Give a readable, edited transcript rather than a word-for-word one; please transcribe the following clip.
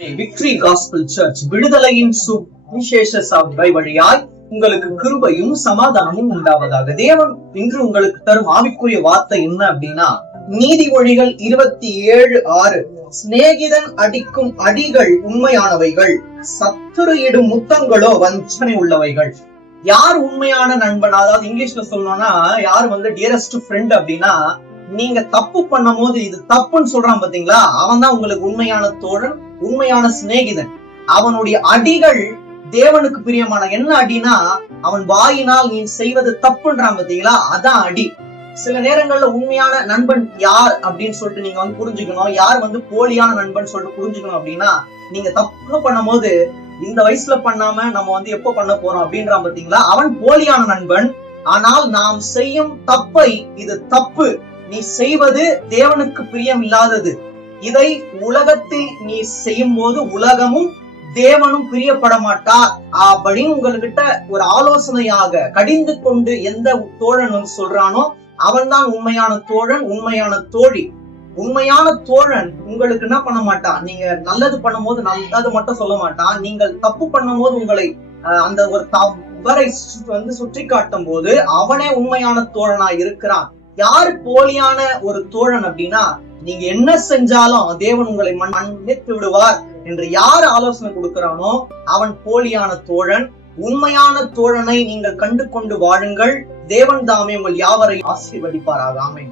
Victory gospel search விடுதலையின் சுவிசேஷ சபை வழியாய் உங்களுக்கு கிருபையும் சமாதானமும் உண்டாவதாக. தேவன் இன்று உங்களுக்கு தரும் ஆவிக்குரிய வார்த்தை என்ன அப்படின்னா, நீதிமொழிகள் 27:6 சிநேகிதன் அடிக்கும் அடிகள் உண்மையானவைகள், சத்துரு இடும் முத்தங்களோ வஞ்சனை உள்ளவைகள். யார் உண்மையான நண்பன்? அதாவது இங்கிலீஷ்ல சொல்லணும்னா யார் டியரஸ்ட் ஃப்ரெண்ட் அப்படின்னா, நீங்க தப்பு பண்ணும் போது இது தப்புன்னு சொல்றான் பாத்தீங்களா, அவன் தான் உங்களுக்கு உண்மையான தோழன், உண்மையான சிநேகிதன். அவனுடைய அடிகள் தேவனுக்கு பிரியமான என்ன அடினா, அவன் வாயினால் நீ செய்வது தப்புன்றான் பாத்தீங்களா, அதான் அடி. சில நேரங்கள்ல உண்மையான நண்பன் யார் அப்படின்னு சொல்லிட்டு நீங்க புரிஞ்சுக்கணும். யார் போலியான நண்பன் சொல்லிட்டு புரிஞ்சுக்கணும் அப்படின்னா, நீங்க தப்பு பண்ணும் போது இந்த வயசுல பண்ணாம நம்ம எப்ப பண்ண போறோம் அப்படின்றான் பாத்தீங்களா, அவன் போலியான நண்பன். ஆனால் நாம் செய்யும் தப்பை, இது தப்பு, நீ செய்வது தேவனுக்கு பிரியம் இல்லாதது, இதை உலகத்தில் நீ செய்யும் போது உலகமும் தேவனும் பிரியப்பட மாட்டார் அப்படின்னு உங்ககிட்ட ஒரு ஆலோசனையாக கடிந்து கொண்டு எந்த தோழன் சொல்றானோ அவன் தான் உண்மையான தோழன், உண்மையான தோழி. உண்மையான தோழன் உங்களுக்கு என்ன பண்ண மாட்டான், நீங்க நல்லது பண்ணும் போது நல்லது மட்டும் சொல்ல மாட்டான், நீங்கள் தப்பு பண்ணும் போது உங்களை அந்த ஒரு தவறை சுற்றி காட்டும் போது அவனே உண்மையான தோழனா இருக்கிறான். யாரு போலியான ஒரு தோழன் அப்படின்னா, நீங்க என்ன செஞ்சாலும் தேவன் உங்களை மன்னித்து விடுவார் என்று யார் ஆலோசனை கொடுக்கிறானோ அவன் போலியான தோழன். உண்மையான தோழனை நீங்கள் கண்டு கொண்டு வாழுங்கள். தேவன் தாமே உங்கள் யாவரை ஆசீர்வதிப்பாராக. ஆமென்.